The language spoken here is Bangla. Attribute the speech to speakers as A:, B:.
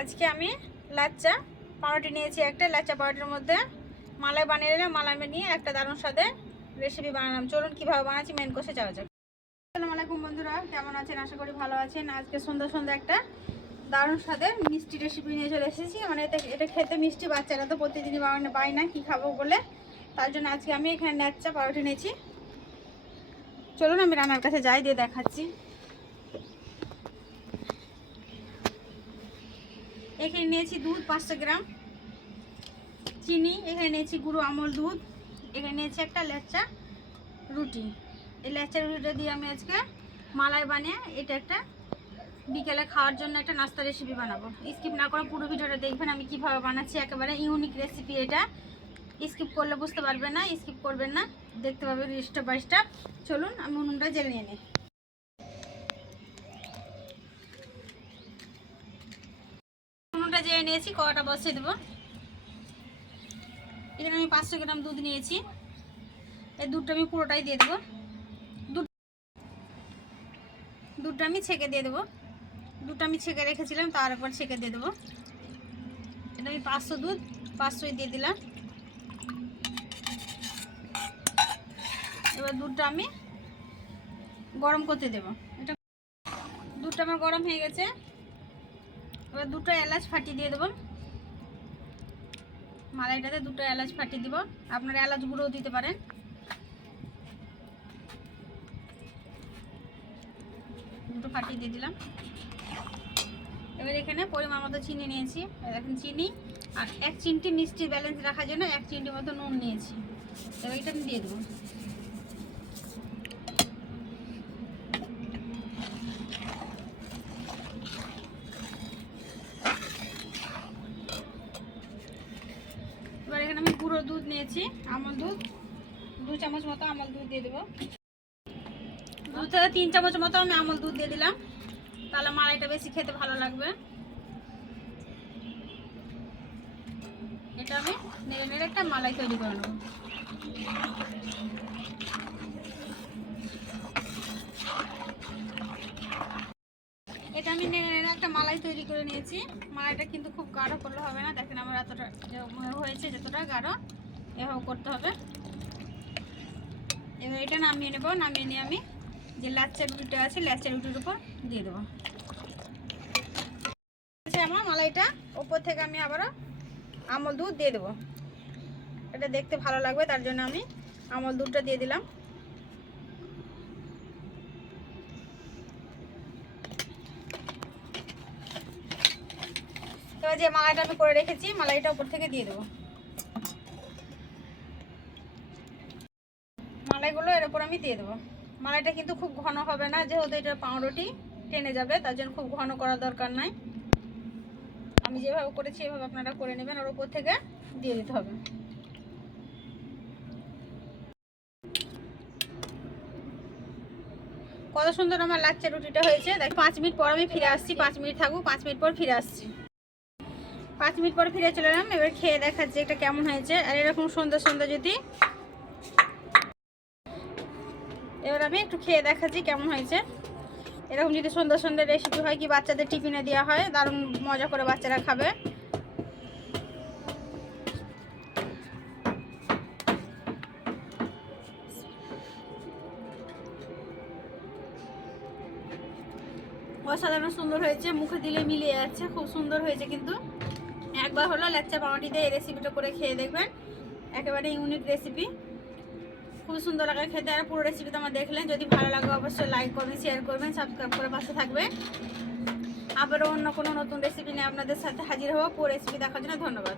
A: আজকে আমি লাচ্চা পাউরুটি নিয়েছি একটা, লাচ্চা পাউরুটির মধ্যে মালাই বানিয়ে নিলাম, মালাই নিয়ে একটা দারুণ স্বাদে রেসিপি বানালাম। চলুন কীভাবে বানাচ্ছি মেন কোষে যাওয়া যাক। আসসালামু আলাইকুম বন্ধুরা, কেমন আছেন? আশা করি ভালো আছেন। আজকে সুন্দর সুন্দর একটা দারুণ স্বাদের মিষ্টি রেসিপি নিয়ে চলে এসেছি। মানে এটা এটা খেতে মিষ্টি, বাচ্চারা তো প্রতিদিনই বানানো পায় না, কী খাব বলে। তার জন্য আজকে আমি এখানে ন্যাচা পাউরুটি নিয়েছি। চলুন আমি রান্নার কাছে যাই, দিয়ে দেখাচ্ছি। এখানে নিয়েছি দুধ পাঁচশো গ্রাম। চিনি, এখানে নিয়েছি গুঁড়ো আমল দুধ, এখানে নিয়েছি একটা লেচা রুটি। এই লেচা রুটিটা দিয়ে আমি আজকে মালাই বানিয়ে এটা একটা বিকেলে খাওয়ার জন্য একটা নাস্তা রেসিপি বানাবো। স্কিপ না করে পুরো ভিডিওটা দেখবেন আমি কীভাবে বানাচ্ছি, একেবারে ইউনিক রেসিপি এটা। স্কিপ করলে বুঝতে পারবে না স্কিপ করবেন না, দেখতে পাবেন স্টেপ বাই স্টেপ চলুন, আমি উনুনটা জেলে নিয়ে নিই। জেলে নিয়েছি, কড়াটা বসিয়ে দেবো। এখানে আমি পাঁচশো গ্রাম দুধ নিয়েছি। এই দুধটা আমি পুরোটাই দিয়ে দেবো। দুধটা আমি ছেঁকে দিয়ে দেবো। দুধটা আমি ছেঁকে রেখেছিলাম তার উপর ছেঁকে দিয়ে দেবো। এটা আমি পাঁচশো দুধ, পাঁচশোই দিয়ে দিলাম। এবার দুধটা আমি গরম করতে দেব। এটা দুধটা আমার গরম হয়ে গেছে। এবার দুটো এলাচ ফাটিয়ে দিয়ে দেবো। মালাইটাতে দুটো এলাচ ফাটিয়ে দিব। আপনারা এলাচ গুঁড়োও দিতে পারেন। দুটো ফাটিয়ে দিয়ে দিলাম। এবার এখানে পরিমাণ মতো চিনি নিয়েছি। দেখেন চিনি আর এক চিমটি মিষ্টি ব্যালেন্স রাখার জন্য এক চিমটি মতো নুন নিয়েছি। এবার এটা আমি দিয়ে দেবো এবার এখানে আমি গুঁড়ো দুধ নিয়েছি, আমল দুধ। দু চামচ মতো আমল দুধ দিয়ে দেবো। দুধ থেকে তিন চামচ মতো আমি আমল দুধ দিয়ে দিলাম। তাহলে মালাইটা বেশি খেতে ভালো লাগবে। এটা আমি নেড়ে নেড়ে একটা মালাই তৈরি করে নেব এটা আমি নেড়ে নেড়ে একটা মালাই তৈরি করে নিয়েছি। মালাইটা কিন্তু খুব গাঢ় করলে হবে না। দেখেন আমার এতটা হয়েছে যতটা গাঢ়, এভাবে করতে হবে। এবার এটা নামিয়ে নেব। নামিয়ে নিয়ে আমি যে লাচ্চা রুটিটা আছে লাচ্চা রুটির উপর দিয়ে দেবো। আমার মালাইটা। ওপর থেকে আমি আবারও আমল দুধ দিয়ে দেবো। এটা দেখতে ভালো লাগবে, তার জন্য আমি আমল দুধটা দিয়ে দিলাম। যে মালাইটা আমি করে রেখেছি, মালাইটা উপর থেকে দিয়ে দেবো। মালাইগুলো এর উপর আমি দিয়ে দেবো। মালাইটা কিন্তু খুব ঘন হবে না, যেহেতু এটা পাউরুটি, টেনে যাবে, তার জন্য খুব ঘন করার দরকার নাই। আমি যেভাবে করেছি, এভাবে আপনারা করে নেবেন, ওর উপর থেকে দিয়ে দিতে হবে। কত সুন্দর আমার লাচ্চা রুটিটা হয়েছে। দেখ, পাঁচ মিনিট পর আমি ফিরে আসছি, পাঁচ মিনিট থাকুক, পাঁচ মিনিট পর ফিরে আসছি। পাঁচ মিনিট পরে ফিরে চলে এলাম, এবার খেয়ে দেখাচ্ছি এটা কেমন হয়েছে, আর এরকম সুন্দর সুন্দর যদি। এবার আমি একটু খেয়ে দেখাচ্ছি কেমন হয়েছে। এরকম যদি সুন্দর সুন্দর রেসিপি হয় কি বাচ্চাদের টিফিনে দেওয়া হয়, দারুণ মজা করে বাচ্চারা খাবে। অসাধারণ সুন্দর হয়েছে, মুখে দিলে মিলিয়ে যাচ্ছে, খুব সুন্দর হয়েছে কিন্তু। একবার হলো লেচ্চা পাউটি দিয়ে এই রেসিপিটা করে খেয়ে দেখবেন। একেবারে ইউনিক রেসিপি খুব সুন্দর লাগে খেতে। আর পুরো রেসিপি তো আমার দেখলেন। যদি ভালো লাগে অবশ্যই লাইক করবেন শেয়ার করবেন। সাবস্ক্রাইব করে পাশে থাকবে আবারও অন্য কোনো নতুন রেসিপি নিয়ে আপনাদের সাথে হাজির হব। পুরো রেসিপি দেখার জন্য ধন্যবাদ।